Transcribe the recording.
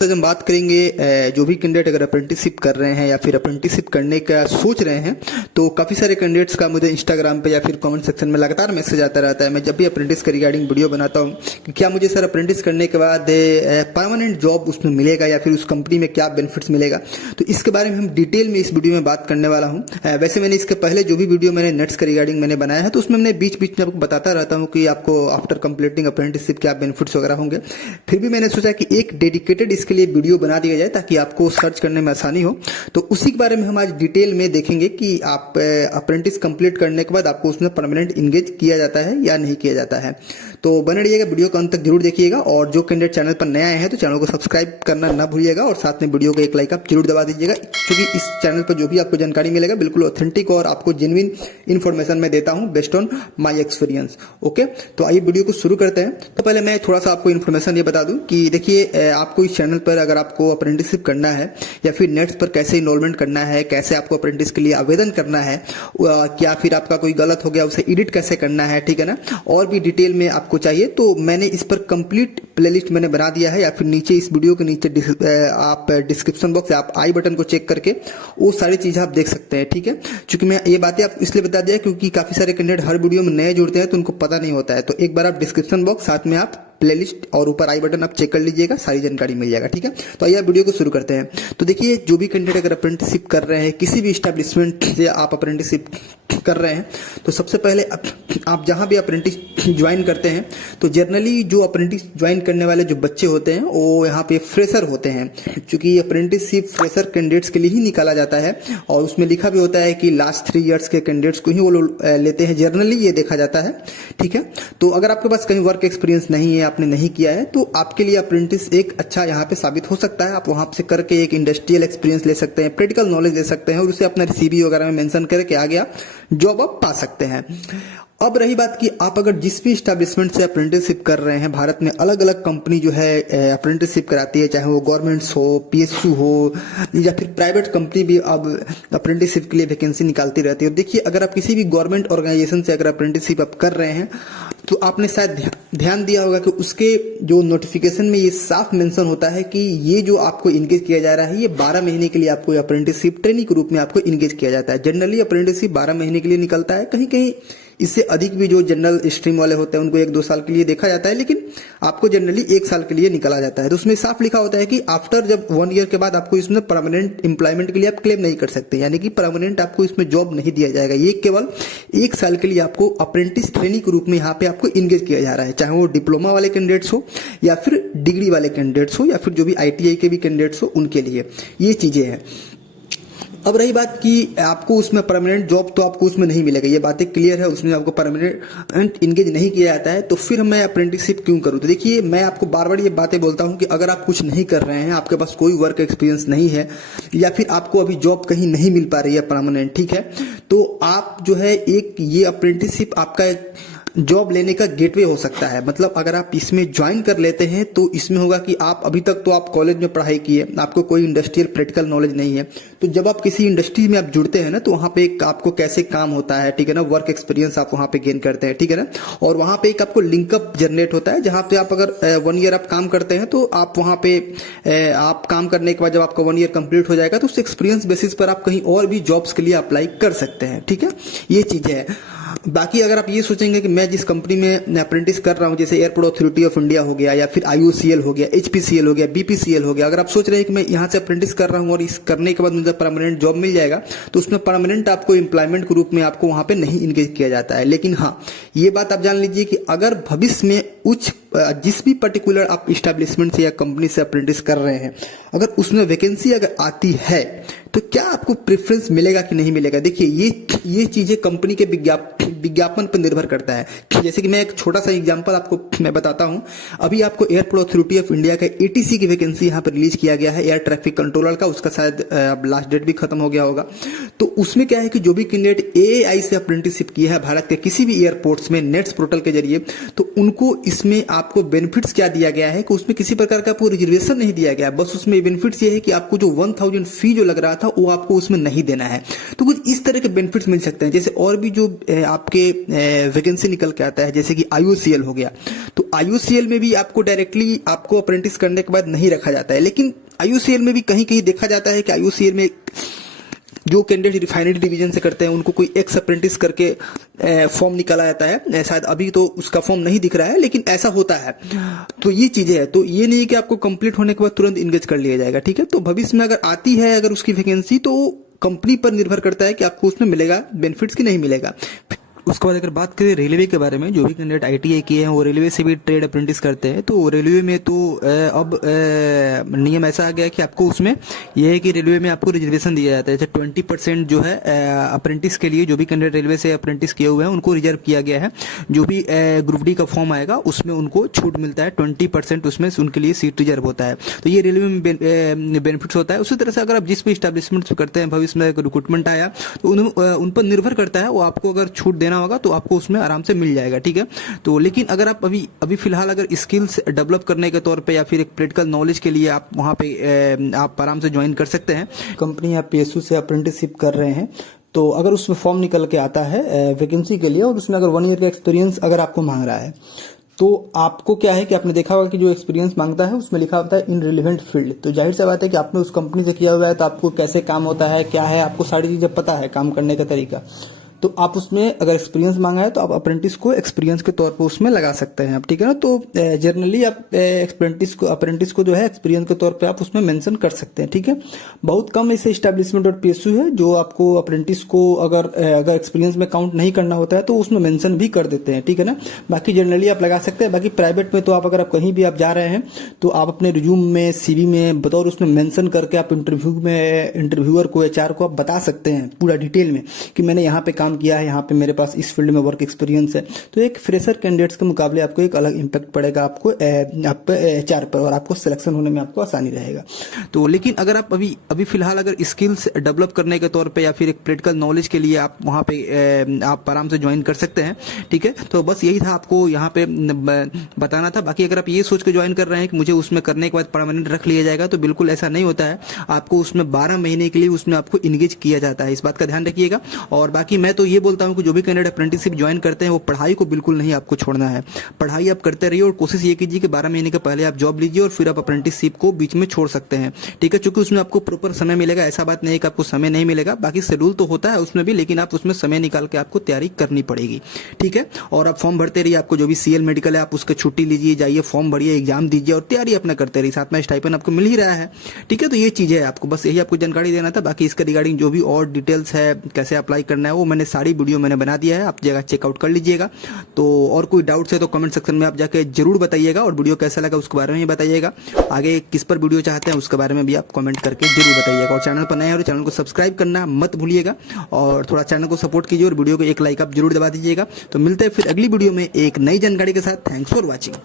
तो हम बात करेंगे जो भी कैंडिडेट अगर अप्रेंटिसशिप कर रहे हैं या फिर अप्रेंटिसशिप करने का सोच रहे हैं, तो काफ़ी सारे कैंडिडेट्स का मुझे इंस्टाग्राम पे या फिर कमेंट सेक्शन में लगातार मैसेज आता रहता है। मैं जब भी अप्रेंटिस के रिगार्डिंग वीडियो बनाता हूँ कि क्या मुझे सर अप्रेंटिस करने के बाद परमानेंट जॉब उसमें मिलेगा या फिर उस कंपनी में क्या बेनिफिट्स मिलेगा, तो इसके बारे में हम डिटेल में इस वीडियो में बात करने वाला हूँ। वैसे मैंने इसके पहले जो भी वीडियो मैंने नेट्स के रिगार्डिंग मैंने बनाया है, तो उसमें मैंने बीच बीच में आपको बताता रहता हूँ कि आपको आफ्टर कंप्लीटिंग अप्रेंटिसशिप क्या बेनिफिट्स वगैरह होंगे। फिर भी मैंने सोचा कि एक डेडिकेटेड इसके लिए वीडियो बना दिया जाए ताकि आपको सर्च करने में आसानी हो। तो उसी के बारे में हम आज डिटेल में देखेंगे कि आप अप्रेंटिस कंप्लीट करने के बाद आपको उसमें परमानेंट इंगेज किया जाता है या नहीं किया जाता है। तो बने रहिएगा, वीडियो को अंत तक जरूर देखिएगा। और जो कैंडिडेट चैनल पर नया आए हैं तो चैनल को सब्सक्राइब करना ना भूलिएगा और साथ में वीडियो को एक लाइक आप जरूर दबा दीजिएगा, क्योंकि इस चैनल पर जो भी आपको जानकारी मिलेगा बिल्कुल ऑथेंटिक और आपको जेन्युइन इन्फॉर्मेशन मैं देता हूं based on my experience. Okay, तो आइए वीडियो को शुरू करते हैं। तो पहले मैं थोड़ा सा आपको इन्फॉर्मेशन ये बता दूं कि देखिए, आपको इस चैनल पर अगर आपको अप्रेंटिसशिप करना है या फिर नेट्स पर कैसे इनरोलमेंट करना है, कैसे आपको अप्रेंटिस के लिए आवेदन करना है, क्या फिर आपका कोई गलत हो गया उसे एडिट कैसे करना है, ठीक है ना, और भी डिटेल में आपको चाहिए तो मैंने इस पर कंप्लीट प्लेलिस्ट मैंने बना दिया है। या फिर नीचे इस वीडियो के नीचे आप डिस्क्रिप्शन बॉक्स आप आई बटन को चेक करके वो सारी चीजें आप देख सकते हैं, ठीक है। क्योंकि मैं ये बातें आप इसलिए बता दिया क्योंकि काफी सारे कैंडिडेट हर वीडियो में नए जुड़ते हैं तो उनको पता नहीं होता है। तो एक बार आप डिस्क्रिप्शन बॉक्स साथ में आप प्लेलिस्ट और ऊपर आई बटन आप चेक कर लीजिएगा, सारी जानकारी मिल जाएगा, ठीक है। तो आइए वीडियो को शुरू करते हैं। तो देखिए, जो भी कैंडिडेट अगर अप्रेंटिसशिप कर रहे हैं किसी भी एस्टेब्लिशमेंट से आप अप्रेंटिसशिप कर रहे हैं, तो सबसे पहले आप जहां भी अप्रेंटिस ज्वाइन करते हैं तो जनरली जो अप्रेंटिस ज्वाइन करने वाले जो बच्चे होते हैं वो यहाँ पे फ्रेशर होते हैं, क्योंकि अप्रेंटिसशिप फ्रेशर कैंडिडेट्स के लिए ही निकाला जाता है और उसमें लिखा भी होता है कि लास्ट 3 इयर्स के कैंडिडेट्स को ही वो लोग लेते हैं, जनरली ये देखा जाता है, ठीक है। तो अगर आपके पास कहीं वर्क एक्सपीरियंस नहीं है, आपने नहीं किया है, तो आपके लिए अप्रेंटिस एक अच्छा यहाँ पे साबित हो सकता है। आप वहां से करके एक इंडस्ट्रियल एक्सपीरियंस ले सकते हैं, प्रैक्टिकल नॉलेज ले सकते हैं और उसे अपना सीवी वगैरह में मेंशन करके आगे आप जॉब आप पा सकते हैं। अब रही बात कि आप अगर जिस भी स्टैब्लिशमेंट से अप्रेंटिसशिप कर रहे हैं, भारत में अलग अलग कंपनी जो है अप्रेंटिसशिप कराती है, चाहे वो गवर्नमेंट्स हो, पीएसयू हो या फिर प्राइवेट कंपनी भी अब अप्रेंटिसशिप के लिए वैकेंसी निकालती रहती है। और देखिए, अगर आप किसी भी गवर्नमेंट ऑर्गेनाइजेशन से अगर अप्रेंटिसशिप आप कर रहे हैं तो आपने शायद ध्यान दिया होगा कि उसके जो नोटिफिकेशन में ये साफ मेंशन होता है कि ये जो आपको इंगेज किया जा रहा है ये 12 महीने के लिए आपको अप्रेंटिसशिप ट्रेनिंग के रूप में आपको इंगेज किया जाता है। जनरली अप्रेंटिसशिप 12 महीने के लिए निकलता है, कहीं कहीं इससे अधिक भी जो जनरल स्ट्रीम वाले होते हैं उनको 1-2 साल के लिए देखा जाता है, लेकिन आपको जनरली 1 साल के लिए निकाला जाता है। तो उसमें साफ लिखा होता है कि आफ्टर जब 1 ईयर के बाद आपको इसमें परमानेंट एम्प्लॉयमेंट के लिए आप क्लेम नहीं कर सकते, यानी कि परमानेंट आपको इसमें जॉब नहीं दिया जाएगा। ये केवल 1 साल के लिए आपको अप्रेंटिस ट्रेनिंग के रूप में यहाँ पे आपको इंगेज किया जा रहा है, चाहे वो डिप्लोमा वाले कैंडिडेट्स हो या फिर डिग्री वाले कैंडिडेट्स हो या फिर जो भी ITI के भी कैंडिडेट्स हो, उनके लिए ये चीजें हैं। अब रही बात कि आपको उसमें परमानेंट जॉब तो आपको उसमें नहीं मिलेगा, ये बातें क्लियर है, उसमें आपको परमानेंट इंगेज नहीं किया जाता है। तो फिर मैं अप्रेंटिसशिप क्यों करूं? तो देखिए, मैं आपको बार बार ये बातें बोलता हूं कि अगर आप कुछ नहीं कर रहे हैं, आपके पास कोई वर्क एक्सपीरियंस नहीं है या फिर आपको अभी जॉब कहीं नहीं मिल पा रही है परमानेंट, ठीक है, तो आप जो है एक ये अप्रेंटिसशिप आपका जॉब लेने का गेटवे हो सकता है। मतलब अगर आप इसमें ज्वाइन कर लेते हैं तो इसमें होगा कि आप अभी तक तो आप कॉलेज में पढ़ाई किए, आपको कोई इंडस्ट्रियल प्रैक्टिकल नॉलेज नहीं है, तो जब आप किसी इंडस्ट्री में आप जुड़ते हैं ना तो वहां पे एक आपको कैसे काम होता है, ठीक है ना, वर्क एक्सपीरियंस आप वहां पे गेन करते हैं, ठीक है ना, और वहां पे एक आपको लिंकअप जनरेट होता है जहां पे आप अगर 1 ईयर आप काम करते हैं तो आप वहां पे आप काम करने के बाद जब आपका 1 ईयर कंप्लीट हो जाएगा तो उस एक्सपीरियंस बेसिस पर आप कहीं और भी जॉब्स के लिए अप्लाई कर सकते हैं, ठीक है, ये चीजें है। बाकी अगर आप ये सोचेंगे कि मैं जिस कंपनी में अप्रेंटिस कर रहा हूं, जैसे एयरपोर्ट अथॉरिटी ऑफ इंडिया हो गया या फिर IOCL हो गया, HPCL हो गया, BPCL हो गया, अगर आप सोच रहे हैं कि मैं यहां से अप्रेंटिस कर रहा हूं और इस करने के बाद मुझे परमानेंट जॉब मिल जाएगा, तो उसमें परमानेंट आपको एम्प्लॉयमेंट के रूप में आपको वहां पे नहीं इंगेज किया जाता है। लेकिन हाँ, ये बात आप जान लीजिए कि अगर भविष्य में जिस भी पर्टिकुलर आप स्टैब्लिशमेंट से या कंपनी से अप्रेंटिस कर रहे हैं, अगर उसमें वैकेंसी अगर आती है तो क्या आपको प्रेफरेंस मिलेगा कि नहीं मिलेगा? देखिए, ये चीजें कंपनी के विज्ञापन पर निर्भर करता है। जैसे कि मैं एक छोटा सा एग्जांपल आपको मैं बताता हूं। अभी आपको एयरपोर्ट अथॉरिटी ऑफ इंडिया का ATC की वैकेंसी यहां पर रिलीज किया गया है, एयर ट्रैफिक कंट्रोलर का, उसका शायद अब लास्ट डेट भी खत्म हो गया होगा। तो उसमें क्या है कि जो भी कैंडिडेट AAI से अप्रेंटिसशिप किया है भारत के किसी भी एयरपोर्ट्स में नेट्स पोर्टल के जरिए, तो उनको इसमें आपको बेनिफिट्स क्या दिया गया है कि उसमें किसी प्रकार का आपको रिजर्वेशन नहीं दिया गया, बस उसमें बेनिफिट्स ये है कि आपको जो 1000 फी जो लग रहा था था वो आपको उसमें नहीं देना है। तो कुछ इस तरह के बेनिफिट्स मिल सकते हैं। जैसे और भी जो आपके वैकेंसी निकल के आता है, जैसे कि IOCL हो गया, तो IOCL में भी आपको डायरेक्टली आपको अप्रेंटिस करने के बाद नहीं रखा जाता है, लेकिन IOCL में भी कहीं कहीं देखा जाता है कि IOCL में जो कैंडिडेट रिफाइनरी डिवीजन से करते हैं उनको कोई एक्स अप्रेंटिस करके फॉर्म निकाला जाता है। शायद अभी तो उसका फॉर्म नहीं दिख रहा है, लेकिन ऐसा होता है। तो ये चीजें है, तो ये नहीं है कि आपको कंप्लीट होने के बाद तुरंत इंगेज कर लिया जाएगा, ठीक है। तो भविष्य में अगर आती है अगर उसकी वैकेंसी, तो कंपनी पर निर्भर करता है कि आपको उसमें मिलेगा बेनिफिट्स कि नहीं मिलेगा। उसके बाद अगर बात करें रेलवे के बारे में, जो भी कैंडिडेट ITI किए हैं वो रेलवे से भी ट्रेड अप्रेंटिस करते हैं। तो रेलवे में तो अब नियम ऐसा आ गया कि आपको उसमें यह है कि रेलवे में आपको रिजर्वेशन दिया जाता है। जैसे 20% जो है अप्रेंटिस के लिए, जो भी कैंडिडेट रेलवे से अप्रेंटिस किए हुए हैं उनको रिजर्व किया गया है। जो भी ग्रुप डी का फॉर्म आएगा उसमें उनको छूट मिलता है, 20% उसमें उनके लिए सीट रिजर्व होता है। तो ये रेलवे में बेनिफिट्स होता है। उसी तरह से अगर आप जिस भी स्टैब्लिशमेंट करते हैं, भविष्य में रिक्रूटमेंट आया तो उन पर निर्भर करता है, वो आपको अगर छूट देना होगा तो आपको उसमें आराम से मिल जाएगा, ठीक है। तो लेकिन अगर आप अभी फिलहाल अगर स्किल्स डेवलप करने के तौर पे या फिर एक प्रैक्टिकल नॉलेज के लिए आप वहां पे आप आराम से ज्वाइन कर सकते हैं। कंपनी या PSU से अप्रेंटिसशिप कर रहे हैं, तो अगर उसमें फॉर्म निकल के आता है वैकेंसी के लिए और उसमें अगर 1 ईयर का एक्सपीरियंस अगर आपको मांग रहा है, तो आपको क्या है कि आपने देखा होगा कि जो एक्सपीरियंस मांगता है उसमें लिखा होता है इन रिलेवेंट फील्ड। तो जाहिर सी बात है कि आपने उस कंपनी से किया हुआ है, तो आपको कैसे काम होता है, क्या है, आपको सारी चीजें पता है, काम करने का तरीका। तो आप उसमें अगर एक्सपीरियंस मांगा है तो आप अप्रेंटिस को एक्सपीरियंस के तौर पर उसमें लगा सकते हैं आप, ठीक है ना। तो जनरली आप अप्रेंटिस को जो है एक्सपीरियंस के तौर पे आप उसमें मेंशन कर सकते हैं, ठीक है। बहुत कम ऐसे स्टैब्लिशमेंट और PSU है जो आपको अप्रेंटिस को अगर एक्सपीरियंस में काउंट नहीं करना होता है तो उसमें मेंशन भी कर देते हैं, ठीक है ना। बाकी जनरली आप लगा सकते हैं। बाकी प्राइवेट में तो आप अगर आप कहीं भी आप जा रहे हैं तो आप अपने रिज्यूम में, CV में बतौर उसमें मेंशन करके आप इंटरव्यूअर को, HR को आप बता सकते हैं पूरा डिटेल में कि मैंने यहाँ पे काम किया है, यहाँ पे मेरे पास इस फील्ड में वर्क एक्सपीरियंस है। तो एक फ्रेशर कैंडिडेट्स के मुकाबले आपको एक अलग इंपैक्ट पड़ेगा आपको HR पर, और आपको सिलेक्शन होने में आपको आसानी रहेगा। तो लेकिन अगर आप अभी फिलहाल अगर स्किल्स डेवलप करने के तौर पे या फिर एक प्रैक्टिकल नॉलेज के लिए आप वहाँ पे आप आराम से ज्वाइन कर सकते हैं, ठीक है। तो बस यही था आपको यहाँ पे बताना था। बाकी अगर आप ये सोच के ज्वाइन कर रहे हैं कि मुझे उसमें करने के बाद परमानेंट रख लिया जाएगा, तो बिल्कुल ऐसा नहीं होता है। आपको उसमें 12 महीने के लिए उसमें आपको इंगेज किया जाता है, इस बात का ध्यान रखिएगा। और बाकी मैं तो ये बोलता हूं कि जो भी कैंडिडेट अप्रेंटिसशिप ज्वाइन करते हैं वो पढ़ाई को बिल्कुल नहीं आपको छोड़ना है। पढ़ाई आप करते रहिए और कोशिश ये कीजिए कि 12 महीने के पहले आप जॉब लीजिए और फिर आप अप्रेंटिसशिप को बीच में छोड़ सकते हैं, ठीक है। क्योंकि उसमें आपको प्रॉपर समय मिलेगा, ऐसा बात नहीं है कि आपको समय नहीं मिलेगा। बाकी शेड्यूल तो होता है उसमें भी, लेकिन आप उसमें समय निकाल के आपको तैयारी करनी पड़ेगी, ठीक है। और आप फॉर्म भरते रहिए, आपको जो भी CL मेडिकल है आप उसके छुट्टी लीजिए, जाइए फॉर्म भरिए, एग्जाम दीजिए और तैयारी अपना करते रहिए। साथ में स्टाइपेंड आपको मिल ही रहा है, ठीक है। तो ये चीजें है, आपको बस यही आपको जानकारी देना था। बाकी इसके रिगार्डिंग जो भी और डिटेल्स है, कैसे अप्लाई करना है, वो मैंने सारी वीडियो मैंने बना दिया है, आप जगह चेकआउट कर लीजिएगा। तो और कोई डाउट्स है तो कमेंट सेक्शन में आप जाके जरूर बताइएगा, और वीडियो कैसा लगा उसके बारे में भी बताइएगा। आगे किस पर वीडियो चाहते हैं उसके बारे में भी आप कमेंट करके जरूर बताइएगा। और चैनल पर नए हैं तो चैनल को सब्सक्राइब करना मत भूलिएगा, और थोड़ा चैनल को सपोर्ट कीजिए और वीडियो को एक लाइक आप जरूर दबा दीजिएगा। तो मिलते हैं फिर अगली वीडियो में एक नई जानकारी के साथ। Thanks for watching.